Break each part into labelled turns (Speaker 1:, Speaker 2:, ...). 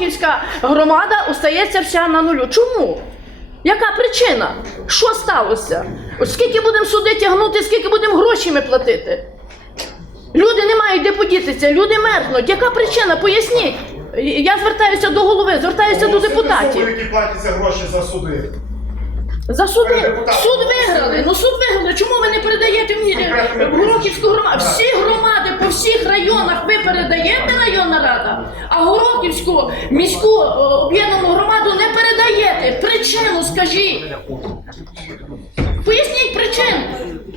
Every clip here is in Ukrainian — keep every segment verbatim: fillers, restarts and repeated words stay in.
Speaker 1: Горохівська громада остається вся на нулю. Чому? Яка причина? Що сталося? Скільки будемо суди тягнути, скільки будемо грошами платити? Люди не мають де подітися, люди мерзнуть. Яка причина? Поясніть. Я звертаюся до голови, звертаюся до депутатів.
Speaker 2: Які платяться гроші за суди?
Speaker 1: За суди. Суд виграли. Ну суд виграли. Чому ви не передаєте мені в Горохівську громаду? Всі громади по всіх районах ви передаєте, районна рада, а Горохівську міську об'єднану громаду не передаєте. Причину скажіть. Поясніть причину.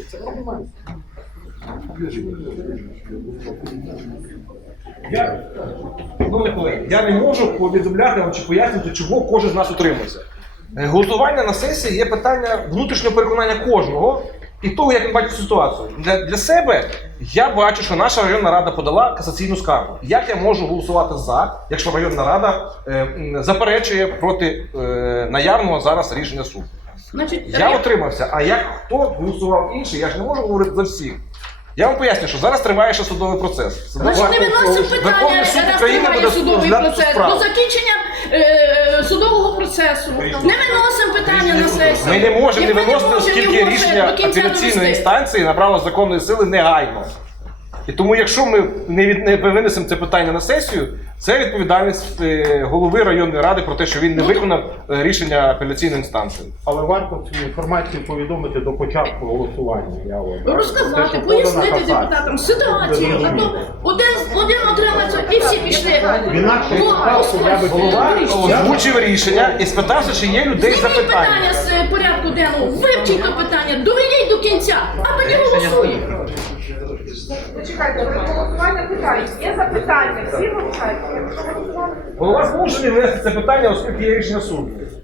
Speaker 3: Я, ну, колеги, я не можу повідомляти вам чи пояснити, чого кожен з нас утримується. Голосування на сесії є питання внутрішнього переконання кожного і того, як він бачить ситуацію. Для, для себе я бачу, що наша районна рада подала касаційну скаргу. Як я можу голосувати за, якщо районна рада е, заперечує проти е, наявного зараз рішення суду?
Speaker 1: Значить,
Speaker 3: Я утримався, а як хто голосував інший, я ж не можу говорити за всіх. Я вам поясню, що зараз триває ще судовий процес.
Speaker 1: Значить, не виносимо питання,
Speaker 3: Верховний суд
Speaker 1: раз
Speaker 3: України
Speaker 1: триває
Speaker 3: буде
Speaker 1: судовий
Speaker 3: розглядати
Speaker 1: процес,
Speaker 3: справу.
Speaker 1: до закінчення е, судового процесу. Не виносимо питання на сесію.
Speaker 3: Ми не можемо не
Speaker 1: Якби
Speaker 3: виносити,
Speaker 1: можемо
Speaker 3: оскільки
Speaker 1: його
Speaker 3: рішення
Speaker 1: до кінця
Speaker 3: апеляційної
Speaker 1: довести.
Speaker 3: інстанції набрало законної сили негайно. І тому, якщо ми не, від, не винесемо це питання на сесію, це відповідальність е, голови районної ради про те, що він не виконав е, рішення апеляційної інстанції.
Speaker 2: Але варто цю інформацію повідомити до початку голосування. Я вважаю.
Speaker 1: Розказати,
Speaker 2: Те, що
Speaker 1: пояснити
Speaker 2: подана касація.
Speaker 1: депутатам ситуацію, а то один, один отримається і всі пішли.
Speaker 2: Інакше
Speaker 1: Ну,
Speaker 2: відставку я би
Speaker 3: Голова озвучив рішення і спитався, чи є людей
Speaker 1: Зніміть
Speaker 3: запитання.
Speaker 1: питання з е, порядку денного, вивчіть то питання, доведіть до кінця, а тоді голосуємо.
Speaker 4: Почекайте, при голосування питань. Є запитання, всі вивчають. Якщо голосувати,
Speaker 3: Голова змушений винести це питання, оскільки є рішення суду.